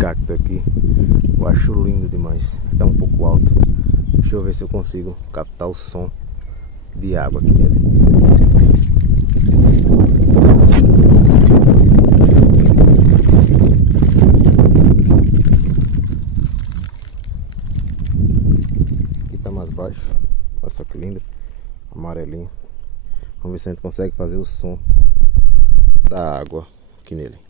cacto aqui. Eu acho lindo demais. Tá um pouco alto. Deixa eu ver se eu consigo captar o som de água aqui nele. Aqui tá mais baixo. Olha só que lindo. Amarelinho. Vamos ver se a gente consegue fazer o som da água aqui nele.